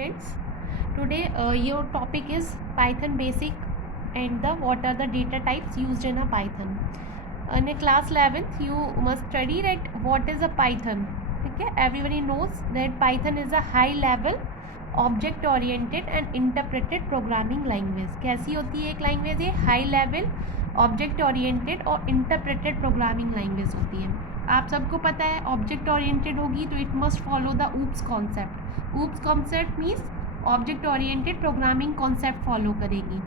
students. Today your topic is Python basic and what are the data types used in a Python. In a class 11th you must study that what is a Python. Okay, everybody knows that Python is a high level object oriented and interpreted programming language. कैसी होती है एक language? ये high level object oriented और interpreted programming language होती है. आप सबको पता है ऑब्जेक्ट ओरिएंटेड होगी तो it must follow the oops concept. Oops concept means object oriented programming concept follow करेगी.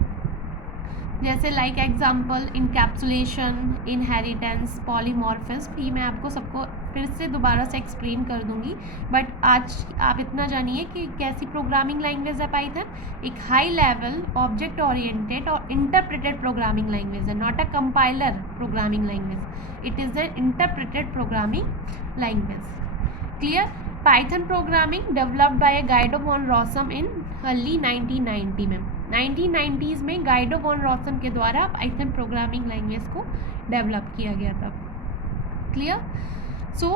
जैसे like example encapsulation, inheritance, polymorphism. ये मैं आपको सबको फिर से दोबारा से एक्सप्लेन कर दूंगी, बट आज आप इतना जानिए कि कैसी प्रोग्रामिंग लैंग्वेज है पाइथन. एक हाई लेवल ऑब्जेक्ट ओरिएंटेड और इंटरप्रेटेड प्रोग्रामिंग लैंग्वेज है, not a compiler programming language. It is an interpreted programming language. Clear? Python programming developed by Guido van Rossum in early 1990 में. 1990s में Guido van Rossum के द्वारा Python programming language को develop किया गया था. Clear? So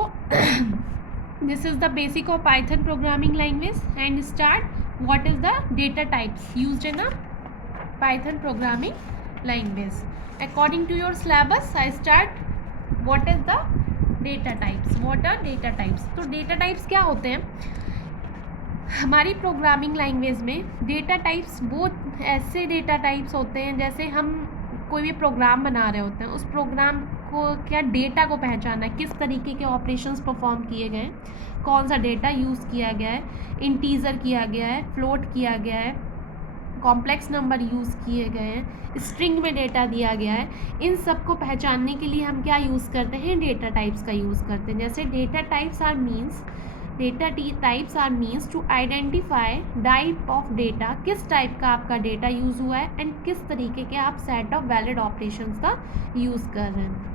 this is the basic of Python programming language. And start, what is the data types used in a Python programming language. According to your syllabus, I start what is the data types. What are data types? तो data types क्या होते हैं हमारी programming language में? Data types वो ऐसे data types होते हैं जैसे हम कोई भी प्रोग्राम बना रहे होते हैं, उस प्रोग्राम को क्या डेटा को पहचानना है, किस तरीके के ऑपरेशंस परफॉर्म किए गए हैं, कौन सा डेटा यूज़ किया गया है, इंटीजर किया गया है, फ्लोट किया गया है, कॉम्प्लेक्स नंबर यूज़ किए गए हैं, स्ट्रिंग में डेटा दिया गया है. इन सब को पहचानने के लिए हम क्या यूज़ करते हैं? डेटा टाइप्स का यूज़ करते हैं. जैसे data types are means to identify type of data, किस टाइप का आपका डेटा यूज़ हुआ है एंड किस तरीके के आप सेट ऑफ वैलिड ऑपरेशंस का यूज़ कर रहे हैं.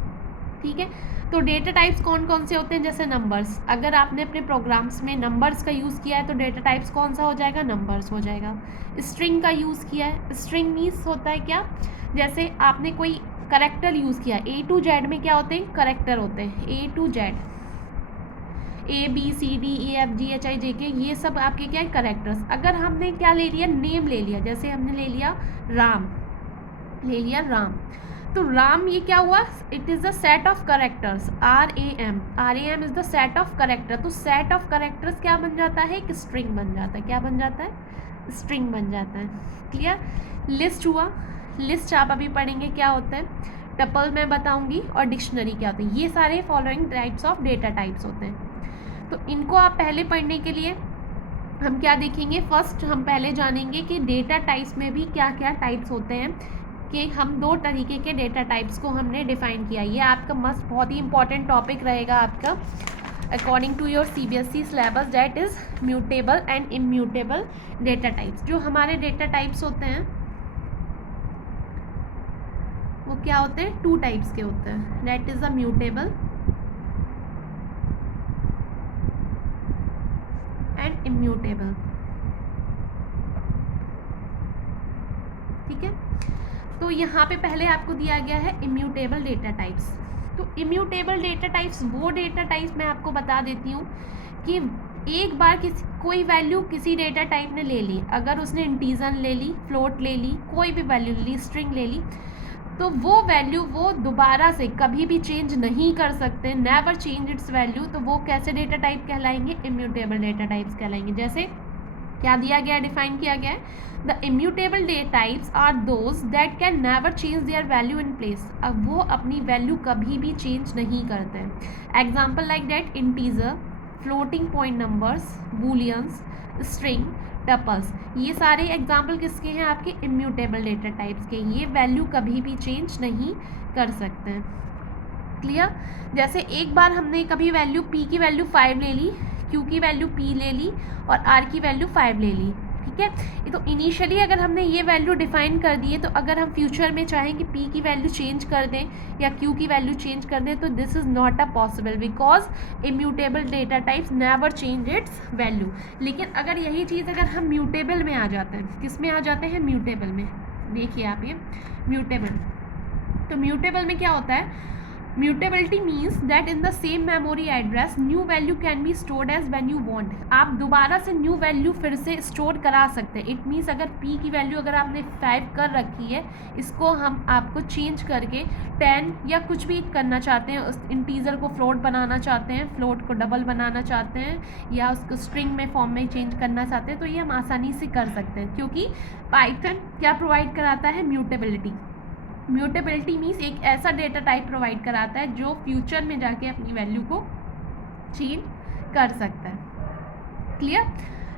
ठीक है, तो डेटा टाइप्स कौन कौन से होते हैं? जैसे नंबर्स. अगर आपने अपने प्रोग्राम्स में नंबर्स का यूज़ किया है तो डेटा टाइप्स कौन सा हो जाएगा? नंबर्स हो जाएगा. स्ट्रिंग का यूज़ किया है, स्ट्रिंग मीन्स होता है क्या? जैसे आपने कोई करेक्टर यूज़ किया, A to Z में क्या होते हैं? करेक्टर होते हैं. A to Z, ABCDEFGHIJK, ये सब आपके क्या है? करेक्टर्स. अगर हमने क्या ले लिया? नेम ले लिया. जैसे हमने ले लिया राम, तो राम ये क्या हुआ? It is the set of characters. RAM is the set of character. तो सेट ऑफ करेक्टर्स क्या बन जाता है? एक स्ट्रिंग बन जाता है. क्या बन जाता है? स्ट्रिंग बन जाता है. क्लियर? लिस्ट हुआ. लिस्ट आप अभी पढ़ेंगे क्या होता है. टपल मैं बताऊंगी और डिक्शनरी क्या होती है. ये सारे following types of data types होते हैं. तो इनको आप पहले पढ़ने के लिए हम क्या देखेंगे? फर्स्ट हम पहले जानेंगे कि डेटा टाइप्स में भी क्या क्या टाइप्स होते हैं, कि हम दो तरीके के डेटा टाइप्स को हमने डिफाइन किया. ये आपका मस्ट बहुत ही इंपॉर्टेंट टॉपिक रहेगा आपका according to your CBSE syllabus, that is mutable and immutable data types. जो हमारे डेटा टाइप्स होते हैं वो क्या होते हैं? 2 टाइप्स के होते हैं. That is the mutable and immutable. ठीक है, तो यहाँ पे पहले आपको दिया गया है इम्यूटेबल डेटा टाइप्स. तो इम्यूटेबल डेटा टाइप्स वो डेटा टाइप्स मैं आपको बता देती हूँ कि एक बार कोई वैल्यू किसी डेटा टाइप ने ले ली, अगर उसने इंटीजर ले ली, फ्लोट ले ली, कोई भी वैल्यू ले ली, स्ट्रिंग ले ली, तो वो वैल्यू वो दोबारा से कभी भी चेंज नहीं कर सकते. Never change its value. तो वो कैसे डेटा टाइप कहलाएंगे? इम्यूटेबल डेटा टाइप्स कहलाएंगे. जैसे क्या दिया गया, डिफाइन किया गया है, the immutable data types are those that can never change their value in place. अब वो अपनी वैल्यू कभी भी चेंज नहीं करते हैं. Example like that integer, floating point numbers, booleans, string, tuples. ये सारे एग्जाम्पल किसके हैं? आपके इम्यूटेबल डेटा टाइप्स के. ये वैल्यू कभी भी चेंज नहीं कर सकते हैं. क्लियर? जैसे एक बार हमने कभी वैल्यू P की वैल्यू 5 ले ली, Q की वैल्यू P ले ली और R की वैल्यू 5 ले ली. ठीक है, तो इनिशियली अगर हमने ये वैल्यू डिफाइन कर दी है, तो अगर हम फ्यूचर में चाहें कि P की वैल्यू चेंज कर दें या Q की वैल्यू चेंज कर दें, तो this is not a possible because immutable data types never change its value. लेकिन अगर यही चीज़ अगर हम म्यूटेबल में आ जाते हैं, किस में आ जाते हैं? म्यूटेबल में. देखिए आप ये म्यूटेबल. तो म्यूटेबल में क्या होता है? Mutability means that in the same memory address new value can be stored as when you want. आप दोबारा से न्यू वैल्यू फिर से स्टोर करा सकते हैं। इट मीन्स अगर p की वैल्यू अगर आपने 5 कर रखी है, इसको हम आपको चेंज करके 10 या कुछ भी करना चाहते हैं, उस इंटीजर को फ्लोट बनाना चाहते हैं, फ्लोट को डबल बनाना चाहते हैं, या उसको स्ट्रिंग में फॉर्म में चेंज करना चाहते हैं, तो ये हम आसानी से कर सकते हैं, क्योंकि पाइथन क्या प्रोवाइड कराता है? म्यूटेबिलिटी। म्यूटेबिलिटी मीन्स एक ऐसा डेटा टाइप प्रोवाइड कराता है जो फ्यूचर में जाके अपनी वैल्यू को चेंज कर सकता है। क्लियर?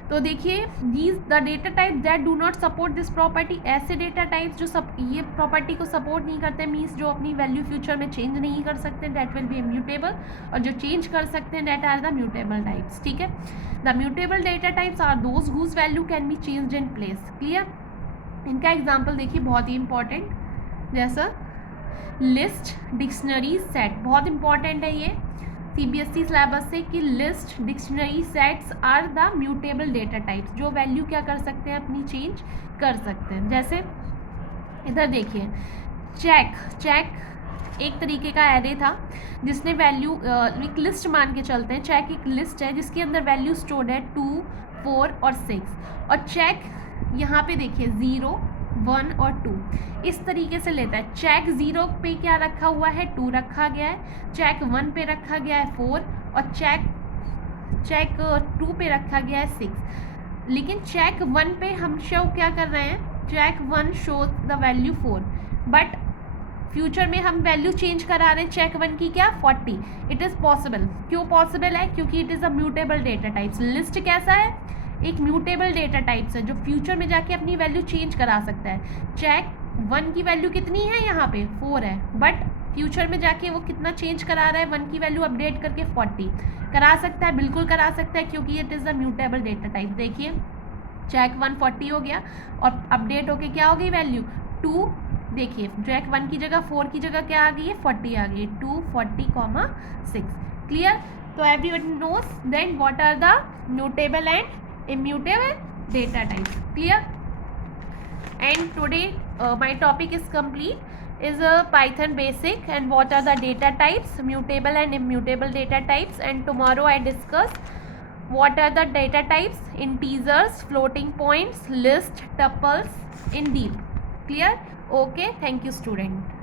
तो देखिए, these the data type that do not support this property, ऐसे डेटा टाइप्स जो ये प्रॉपर्टी को सपोर्ट नहीं करते, मीन्स जो अपनी वैल्यू फ्यूचर में चेंज नहीं कर सकते, दैट विल बी म्यूटेबल, और जो चेंज कर सकते हैं that are the mutable types. ठीक है, the mutable data types are those whose value can be changed in place. Clear? इनका एग्जाम्पल देखिए, बहुत ही इंपॉर्टेंट, जैसा लिस्ट, डिक्शनरी, सेट। बहुत इंपॉर्टेंट है ये सीबीएसई सिलेबस से कि list, dictionary, sets are the mutable data types, जो वैल्यू क्या कर सकते हैं? अपनी चेंज कर सकते हैं। जैसे इधर देखिए, चेक एक तरीके का एरे था जिसने वैल्यू, एक लिस्ट मान के चलते हैं, चेक एक लिस्ट है जिसके अंदर वैल्यू स्टोर्ड है 2, 4 और 6, और चेक यहाँ पे देखिए 0, 1 और 2 इस तरीके से लेता है। चेक 0 पे क्या रखा हुआ है? 2 रखा गया है, चेक 1 पे रखा गया है 4, और चेक 2 पे रखा गया है 6। लेकिन चेक 1 पे हम शो क्या कर रहे हैं? Check 1 shows the value 4, but future में हम वैल्यू चेंज करा रहे हैं चेक 1 की क्या? 40। It is possible. क्यों पॉसिबल है? क्योंकि it is a mutable data types. List कैसा है? एक म्यूटेबल डेटा टाइप्स है जो फ्यूचर में जाके अपनी वैल्यू चेंज करा सकता है। चेक 1 की वैल्यू कितनी है? यहाँ पे 4 है, बट फ्यूचर में जाके वो कितना चेंज करा रहा है? 1 की वैल्यू अपडेट करके 40 करा सकता है, बिल्कुल करा सकता है, क्योंकि it is a mutable data type. देखिए, चेक 1 40 हो गया, और अपडेट होके क्या हो गई वैल्यू? 2। देखिए, चेक 1 की जगह 4 की जगह क्या आ गई है? 40 आ गई, 2, 40, 6। क्लियर? तो everyone knows then what are the mutable and immutable data types. Clear? And today my topic is complete, is a Python basic and what are the data types, mutable and immutable data types, and tomorrow I discuss what are the data types, integers, floating points, list, tuples in deep. Clear? Okay, thank you student.